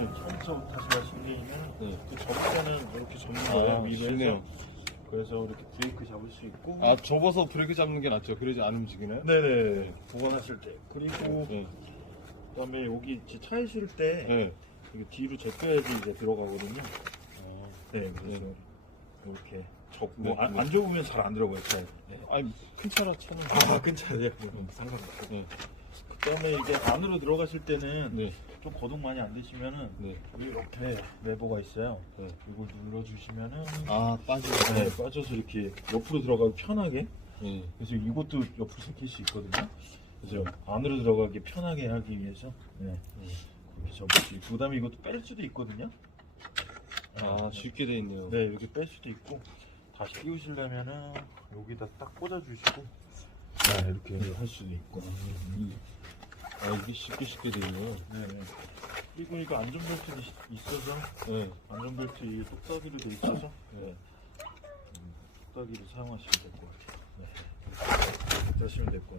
네, 처음부터 다시 말씀드리면 네. 그 때는 이렇게 접는 거예요. 아, 위에서. 쉽네요. 그래서 이렇게 브레이크 잡을 수 있고. 아, 접어서 브레이크 잡는 게 낫죠. 그러지 안 움직이네. 네네. 보관하실 때. 그리고 네. 그다음에 여기 이제 차에 실을 때 네. 이게 뒤로 제껴야지 이제 들어가거든요. 아, 네, 그래서 네. 이렇게 접고 네, 안, 네. 안 접으면 잘 안 들어가요 차에. 네. 아니, 큰 차라 차는. 아, 큰 차예요. 상관없고. 네. 그다음에 이제 안으로 들어가실 때는 네. 좀 거동 많이 안 되시면은 네. 여기 이렇게 레버가 있어요. 네. 이걸 눌러주시면은 아, 빠지네. 네, 빠져서 이렇게 옆으로 들어가기 편하게. 네. 그래서 이것도 옆으로 제낄 수 있거든요. 그래서 안으로 들어가기 편하게 하기 위해서 네. 이렇게 접을 수 있고 그다음에 이것도 뺄 수도 있거든요. 아, 쉽게 돼 있네요. 네, 여기 뺄 수도 있고 다시 끼우시려면은 여기다 딱 꽂아주시고 네, 이렇게 할 수도 있고. 아, 이게 쉽게 쉽게 돼 있네요. 네. 그리고 이거 안전벨트도 있- 있어서 네. 안전벨트 이게 똑딱이로 돼 있어서 네. 음, 똑딱이를 사용하시면 될 것 같아요. 네. 이렇게 하시면 됩니다.